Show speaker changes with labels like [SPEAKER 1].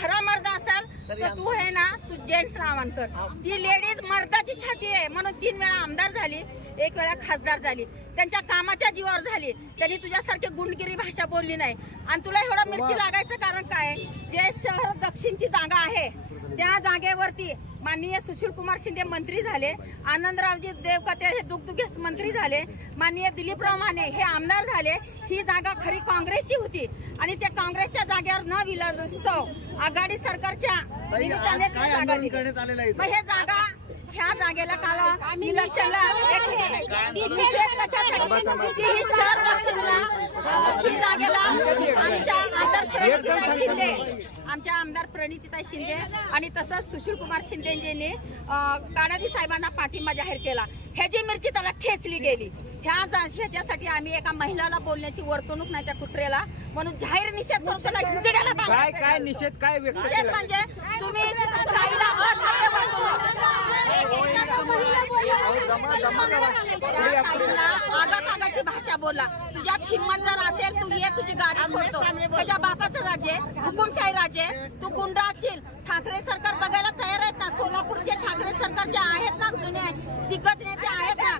[SPEAKER 1] खरा मर्द असाल तर तू आहे ना तू जेंट्सला आव्हान कर. ती लेडीज मर्दाची छाती आहे. म्हणून तीन वेळा आमदार झाली एक वेळा खासदार झाली. त्यांच्या कामाच्या जीवावर झाली. त्यांनी तुझ्यासारखी गुंडगिरी भाषा बोलली नाही. आणि तुला एवढं मिरची लागायचं कारण काय? जे शहर दक्षिणची जागा आहे त्या जागेवरती माननीय सुशील कुमार शिंदे मंत्री झाले आनंदरावजी देवकते हे दुग्धुगेस मंत्री झाले माननीय दिलीपराव माने हे आमदार झाले ही जागा खरी काँग्रेसची होती. आणि त्या काँग्रेसच्या जागेवर न विलस्तव आघाडी सरकारच्या निमित्ताने? मग हे जागा ह्या जागेला काल इलेक्शनला एक विशेष कशासाठी? की ही शहर दक्षिणला ही जागेला आमच्या आमदार प्रणितीताई शिंदे आमच्या आमदार प्रणितीताई शिंदे आणि तसंच सुशील कुमार शिंदेजींनी अं, कानाजी साहेबांना पाठिंबा जाहीर केला. ह्याची मिरची त्याला ठेचली गेली ह्या जा- ह्याच्यासाठी आम्ही एका महिलाला बोलण्याची वर्तणूक नाही त्या कुत्रेला म्हणून जाहीर निषेध करून त्याला हिंजड्याला
[SPEAKER 2] काय निषेध काय व्यक्त
[SPEAKER 1] निषेध
[SPEAKER 2] केला?
[SPEAKER 1] म्हणजे आगाखागाची भाषा बोला. तुझ्यात हिंमत जर असेल तू ये तुझी गाडी फोडतो. त्याच्या बापाचं राजे हुकुमशाही राजे तू गुंड असेल ठाकरे सरकार बघायला तयार आहेत ना? सोलापूरचे ठाकरे सरकार जे आहेत ना? जुने दिग्गज नेते आहेत ना?